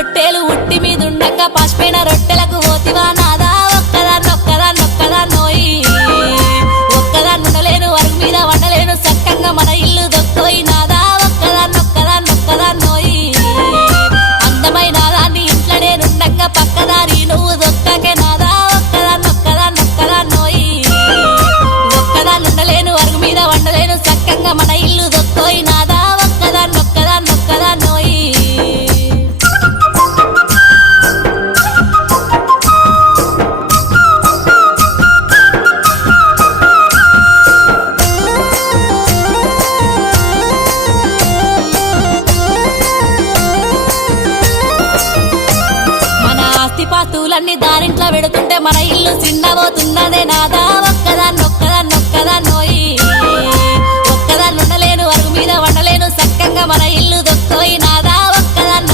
రొట్టెలు ఉట్టి మీదుండక పసిపోయిన రొట్టెలకు పోతివా నాదా ఒక్కదాన్నోయి ఒక్కదాన్నుండలేను అరుగు మీద వండలేను సక్కంగా మన ఇల్లు దొక్కోయి నాదా ఒక్కదాన్నోయి అందమైన దాన్ని ఇంట్లో నేనుండగా పక్కదారి నువ్వు దొక్కకే నాదా ఒక్కదాన్నోయి ఒక్కదాన్నుండలేను అరుగు మీద వండలేను సక్కంగా మన ఇల్లు దొక్కోయి నాదా ఒక్కదాన్నోయి పాతులన్నీ దారింట్లో పెడుతుంటే మన ఇల్లు చిన్నబోతున్నదే నాదా